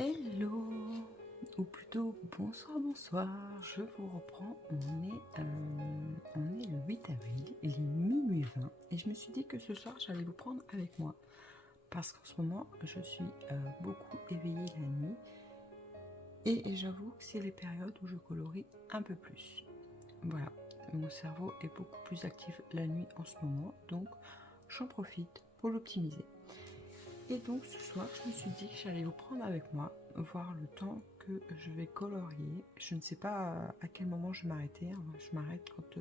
Hello, ou plutôt bonsoir, je vous reprends, on est le 8 avril, il est minuit 20 et je me suis dit que ce soir j'allais vous prendre avec moi parce qu'en ce moment je suis beaucoup éveillée la nuit et j'avoue que c'est les périodes où je colorie un peu plus. Voilà, mon cerveau est beaucoup plus actif la nuit en ce moment, donc j'en profite pour l'optimiser. Et donc ce soir, je me suis dit que j'allais vous prendre avec moi, voir le temps que je vais colorier. Je ne sais pas à quel moment je vais m'arrêter. Je m'arrête quand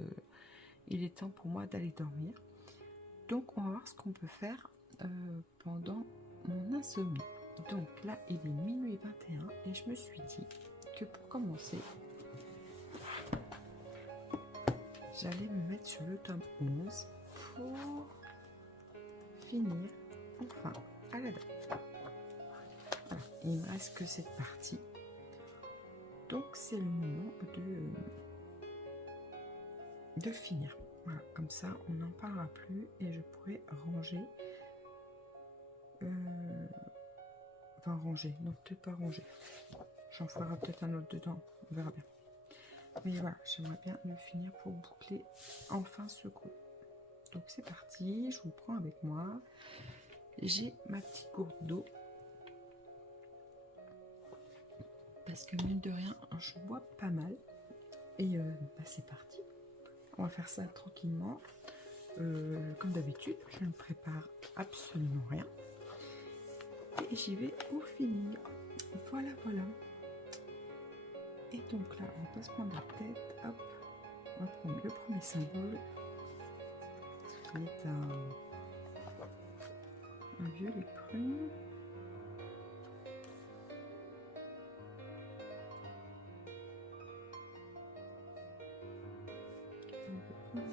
il est temps pour moi d'aller dormir. Donc on va voir ce qu'on peut faire pendant mon insomnie. Donc là, il est minuit 21 et je me suis dit que pour commencer, j'allais me mettre sur le tome 11 pour finir enfin à la date. Voilà, il ne me reste que cette partie. Donc c'est le moment de finir. Voilà, comme ça on n'en parlera plus et je pourrai ranger. Enfin ranger, non peut-être pas ranger. J'en ferai peut-être un autre dedans, on verra bien. Mais voilà, j'aimerais bien le finir pour boucler enfin ce coup. Donc c'est parti, je vous prends avec moi. J'ai ma petite gourde d'eau. Parce que mine de rien, je bois pas mal. Et c'est parti. On va faire ça tranquillement. Comme d'habitude, je ne prépare absolument rien. Et j'y vais au finir. Voilà, voilà. Et donc là, on va pas se prendre la tête. Hop. On va prendre le premier symbole. Qui est un violet prune.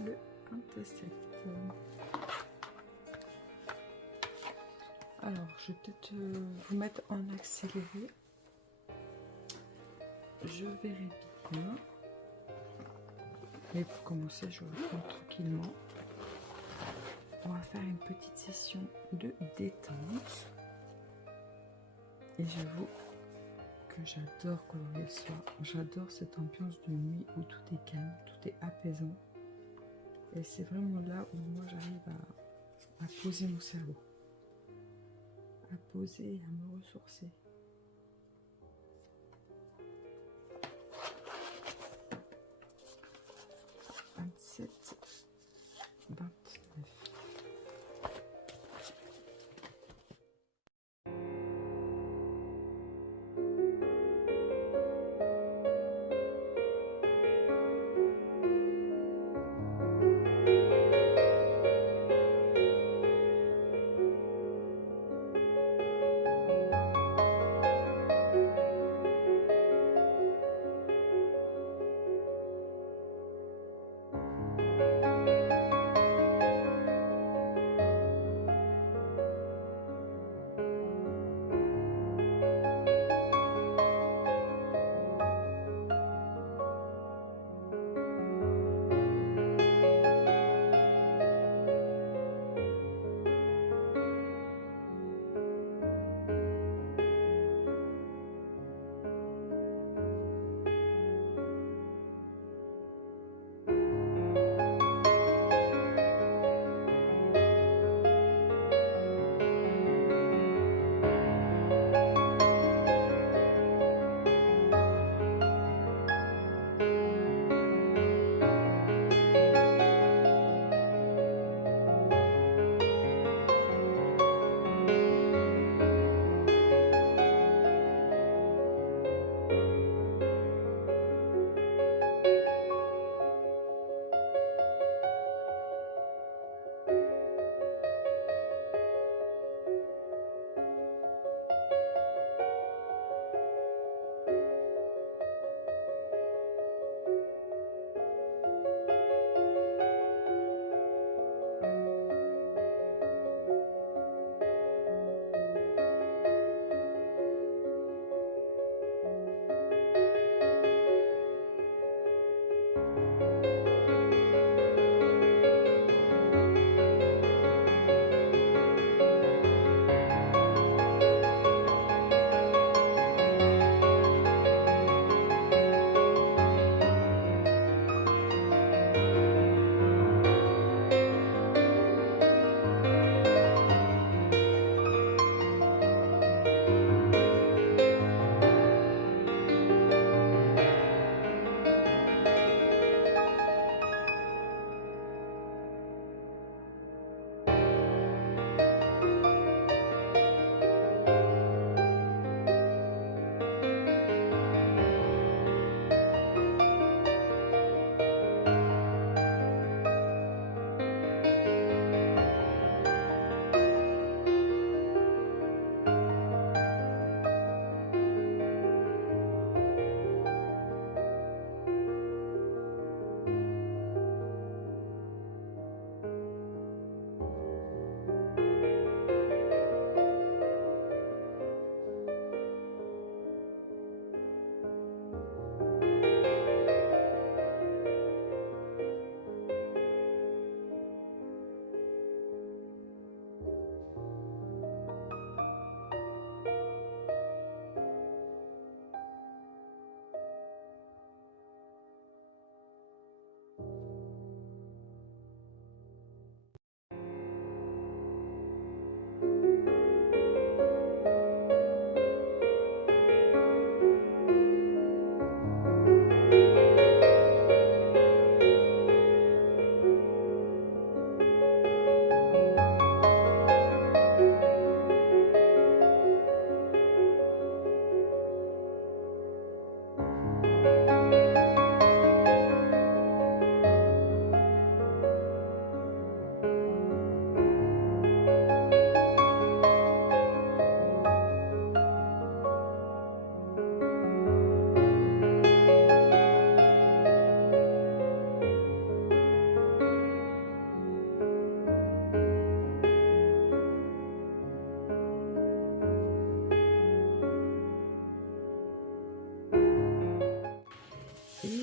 Le pentacète. Alors, je vais peut-être vous mettre en accéléré. Je verrai bien. Mais pour commencer, je vais prendre tranquillement. On va faire une petite session de détente. Et j'avoue que j'adore colorier le soir. J'adore cette ambiance de nuit où tout est calme, tout est apaisant. Et c'est vraiment là où moi j'arrive à poser mon cerveau. À poser et à me ressourcer. « 27, 29. »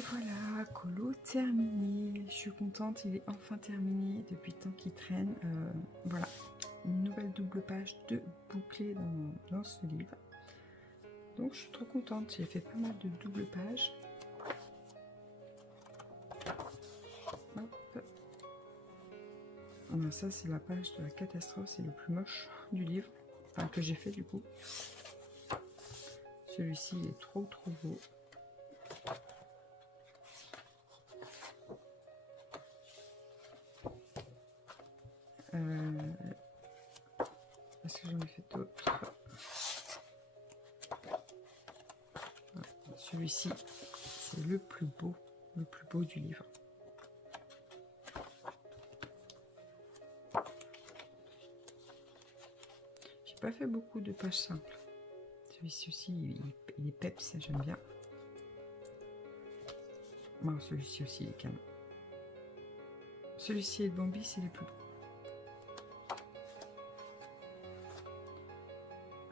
voilà, colo terminé. Je suis contente, il est enfin terminé depuis le temps qu'il traîne. Voilà, une nouvelle double page de bouclé dans ce livre. Donc je suis trop contente, j'ai fait pas mal de double pages. Hop. Alors ça c'est la page de la catastrophe, c'est le plus moche du livre, enfin que j'ai fait du coup. Celui-ci est trop beau. Est-ce que j'en ai fait d'autres? Celui-ci, c'est le plus beau du livre. J'ai pas fait beaucoup de pages simples. Celui-ci aussi, il est peps, j'aime bien. Bon, celui-ci aussi, il est canon. Celui-ci et le Bambi, c'est les plus beaux.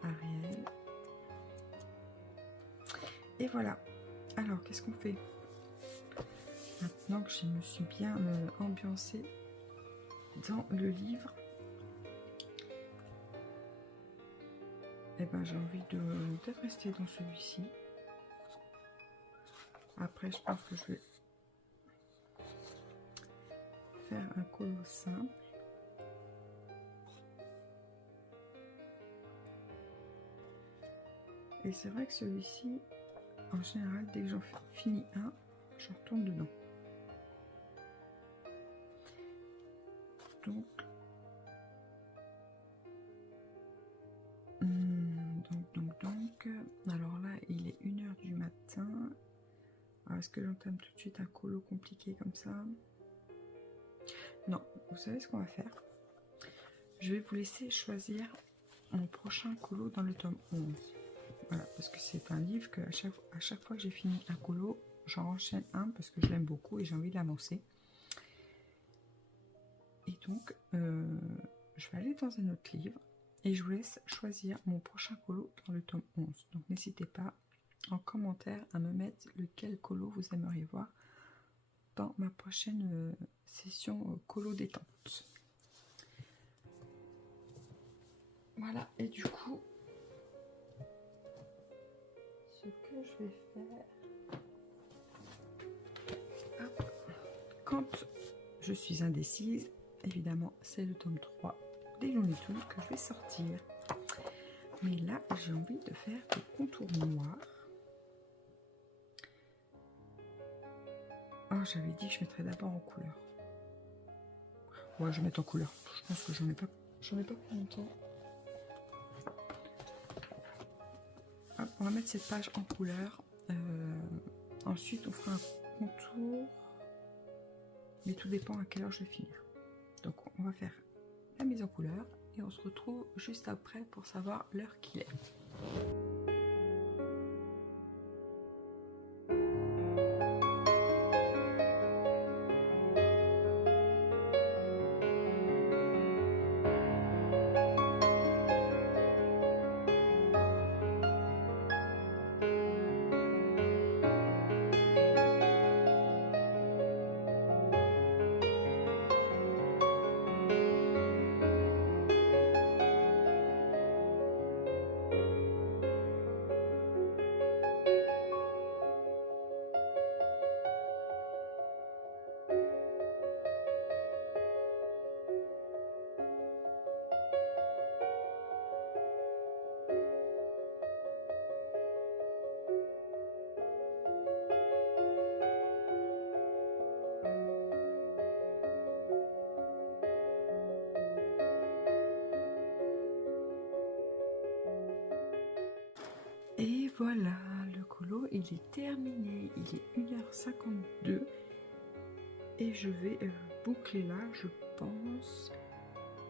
Ariel. Et voilà. Alors, qu'est-ce qu'on fait? Maintenant que je me suis bien ambiancée dans le livre, et ben j'ai envie de peut-être rester dans celui-ci. Après, je pense que je vais faire un colo simple. Et c'est vrai que celui-ci, en général, dès que j'en finis un, je retourne dedans. Donc, alors là, il est 1 h du matin. Est-ce que j'entame tout de suite un colo compliqué comme ça? Non, vous savez ce qu'on va faire? Je vais vous laisser choisir mon prochain colo dans le tome 11. Voilà, parce que c'est un livre que à chaque fois que j'ai fini un colo, j'en enchaîne un parce que je l'aime beaucoup et j'ai envie de l'avancer. Et donc, je vais aller dans un autre livre et je vous laisse choisir mon prochain colo dans le tome 11. Donc, n'hésitez pas en commentaire à me mettre lequel colo vous aimeriez voir dans ma prochaine session colo détente. Voilà, et du coup, ce que je vais faire, hop, quand je suis indécise, évidemment, c'est le tome 3 des Looney Tunes que je vais sortir. Mais là, j'ai envie de faire des contours noirs. Oh, j'avais dit que je mettrais d'abord en couleur. Ouais, je vais mettre en couleur. Je pense que j'en ai pas pour longtemps. Hop, on va mettre cette page en couleur. Ensuite, on fera un contour. Mais tout dépend à quelle heure je vais finir. Donc, on va faire la mise en couleur. Et on se retrouve juste après pour savoir l'heure qu'il est. Et voilà, le colo, il est terminé. Il est 1 h 52. Et je vais boucler là, je pense.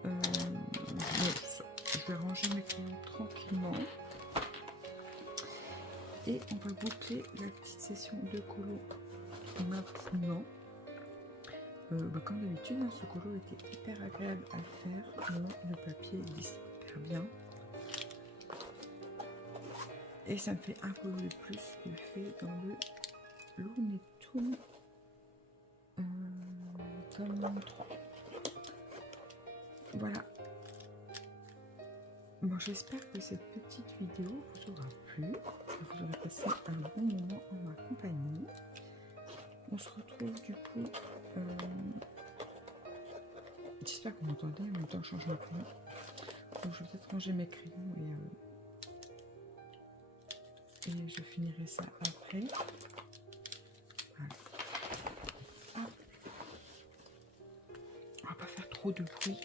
Je vais ranger mes colos tranquillement. Et on va boucler la petite session de colo maintenant. Comme d'habitude, ce colo était hyper agréable à faire. Le papier glisse hyper bien. Et ça me fait un colo de plus de fait dans le Looney Tunes. tome 3. Voilà. Bon, j'espère que cette petite vidéo vous aura plu, que vous aurez passé un bon moment en ma compagnie. On se retrouve du coup, j'espère que vous m'entendez, en même temps je change ma crayon. Donc je vais peut-être ranger mes crayons et je finirai ça après. Voilà. Hop. On va pas faire trop de bruit.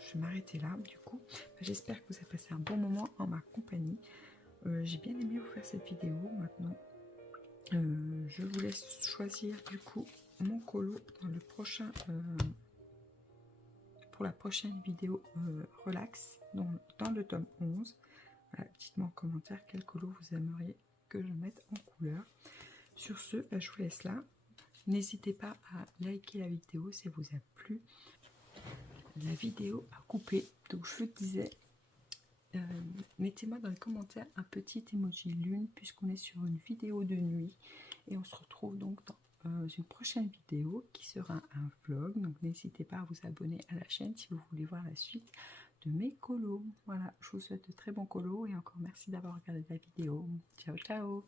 Je vais m'arrêter là du coup. J'espère que vous avez passé un bon moment en ma compagnie. J'ai bien aimé vous faire cette vidéo. Maintenant je vous laisse choisir du coup mon colo dans le prochain pour la prochaine vidéo relax dans le tome 11. Voilà, dites-moi en commentaire quel colo vous aimeriez que je mette en couleur. Sur ce, je vous laisse là. N'hésitez pas à liker la vidéo si elle vous a plu. La vidéo a coupé, donc je vous disais, mettez-moi dans les commentaires un petit emoji lune puisqu'on est sur une vidéo de nuit et on se retrouve donc dans une prochaine vidéo qui sera un vlog. Donc n'hésitez pas à vous abonner à la chaîne si vous voulez voir la suite de mes colos. Voilà, je vous souhaite de très bons colos et encore merci d'avoir regardé la vidéo. Ciao ciao.